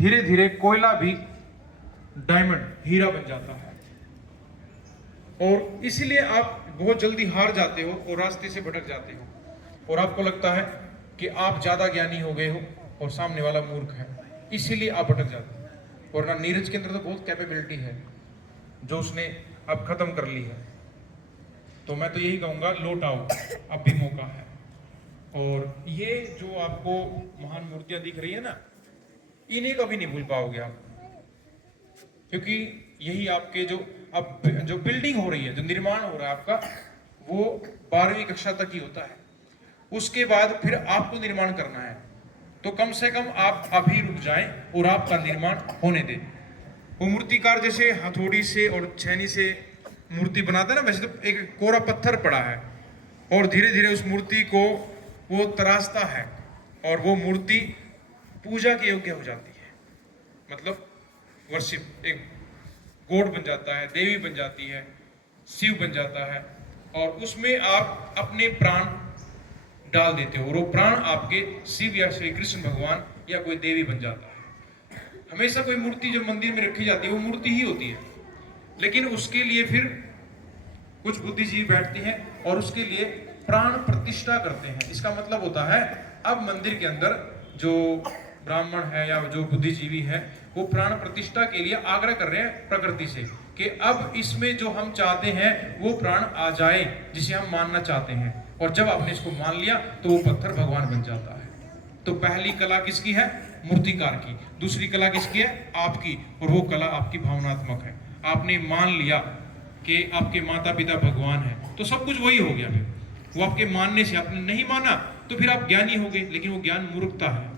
धीरे धीरे कोयला भी डायमंड, हीरा बन जाता है। और इसलिए आप बहुत जल्दी हार जाते हो और रास्ते से भटक जाते हो और आपको लगता है कि आप ज्यादा ज्ञानी हो गए हो और सामने वाला मूर्ख है, इसीलिए आप भटक जाते हो। और ना नीरज के अंदर तो बहुत कैपेबिलिटी है जो उसने अब खत्म कर ली है। तो मैं तो यही कहूंगा, लौट आओ, अब भी मौका है। और ये जो आपको महान मूर्तियां दिख रही है ना, इन्हें कभी नहीं भूल पाओगे आप, क्योंकि यही आपके जो अब जो बिल्डिंग हो रही है, जो निर्माण हो रहा है आपका, वो 12वीं कक्षा तक ही होता है। उसके बाद फिर आपको निर्माण करना है। तो कम से कम आप अभी रुक जाएं और आपका निर्माण होने दें। वो मूर्तिकार जैसे हथौड़ी से और छेनी से मूर्ति बनाता है ना, वैसे तो एक कोरा पत्थर पड़ा है और धीरे धीरे उस मूर्ति को वो तराशता है और वो मूर्ति पूजा के योग्य हो जाती है। मतलब वर्शिप, एक गॉड बन जाता है, देवी बन जाती है, शिव बन जाता है। और उसमें आप अपने प्राण डाल देते हो और वो प्राण आपके शिव या श्री कृष्ण भगवान या कोई देवी बन जाता है। हमेशा कोई मूर्ति जो मंदिर में रखी जाती है वो मूर्ति ही होती है, लेकिन उसके लिए फिर कुछ बुद्धिजीवी बैठते हैं और उसके लिए प्राण प्रतिष्ठा करते हैं। इसका मतलब होता है अब मंदिर के अंदर जो ब्राह्मण है या जो बुद्धिजीवी है वो प्राण प्रतिष्ठा के लिए आग्रह कर रहे हैं प्रकृति से कि अब इसमें जो हम चाहते हैं वो प्राण आ जाए जिसे हम मानना चाहते हैं। और जब आपने इसको मान लिया तो वो पत्थर भगवान बन जाता है। तो पहली कला किसकी है? मूर्तिकार की। दूसरी कला किसकी है? आपकी। और वो कला आपकी भावनात्मक है। आपने मान लिया कि आपके माता पिता भगवान है तो सब कुछ वही हो गया। फिर वो आपके मानने से, आपने नहीं माना तो फिर आप ज्ञानी हो गए, लेकिन वो ज्ञान मूर्खता है।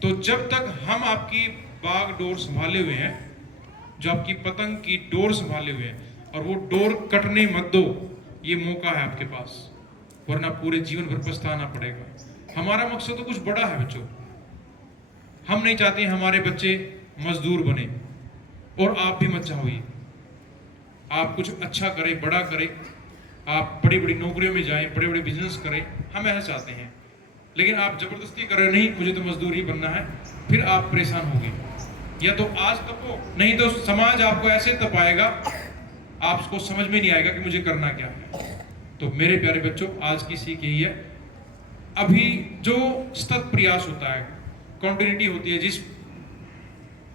तो जब तक हम आपकी बाग डोर संभाले हुए हैं, जो आपकी पतंग की डोर संभाले हुए हैं, और वो डोर कटने मत दो, ये मौका है आपके पास, वरना पूरे जीवन भर पछताना पड़ेगा। हमारा मकसद तो कुछ बड़ा है बच्चों। हम नहीं चाहते हमारे बच्चे मजदूर बने, और आप भी मत चाहोगे। आप कुछ अच्छा करें, बड़ा करें, आप बड़ी बड़ी नौकरियों में जाएं, बड़े बड़े बिजनेस करें, हम ऐसा चाहते हैं। लेकिन आप जबरदस्ती कर रहे, नहीं मुझे तो मजदूर ही बनना है, फिर आप परेशान होंगे। या तो आज तपो, नहीं तो समाज आपको ऐसे तपाएगा आपको समझ में नहीं आएगा कि मुझे करना क्या है। तो मेरे प्यारे बच्चों, आज की सीख यही है, अभी जो सतत प्रयास होता है, कॉन्टिन्यूटी होती है जिस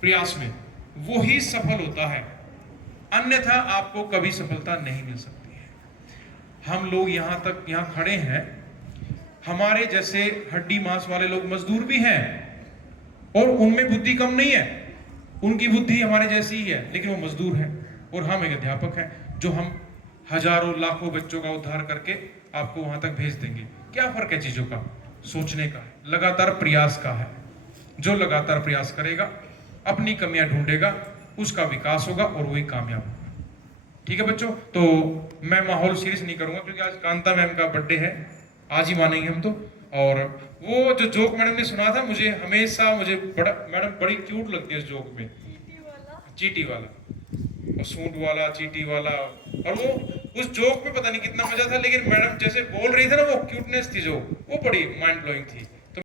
प्रयास में, वो ही सफल होता है, अन्यथा आपको कभी सफलता नहीं मिल सकती है। हम लोग यहाँ खड़े हैं, हमारे जैसे हड्डी मांस वाले लोग मजदूर भी हैं और उनमें बुद्धि कम नहीं है, उनकी बुद्धि हमारे जैसी ही है, लेकिन वो मजदूर हैं। और हम एक अध्यापक हैं जो हम हजारों लाखों बच्चों का उद्धार करके आपको वहां तक भेज देंगे। क्या फर्क है चीजों का? सोचने का है, लगातार प्रयास का है। जो लगातार प्रयास करेगा, अपनी कमियां ढूंढेगा, उसका विकास होगा और वही कामयाब होगा। ठीक है बच्चों? तो मैं माहौल सीरियस नहीं करूंगा क्योंकि आज कांता मैम का बर्थडे है, आज ही मानेंगे हम तो। और वो जो जोक मैडम ने सुना था, मुझे बड़ा, मैडम बड़ी क्यूट लगती है उस जोक में, चीटी वाला और सूंड वाला, चीटी वाला। और वो उस जोक में पता नहीं कितना मजा था, लेकिन मैडम जैसे बोल रही थी ना, वो क्यूटनेस थी जो, वो बड़ी माइंड ब्लोइंग थी।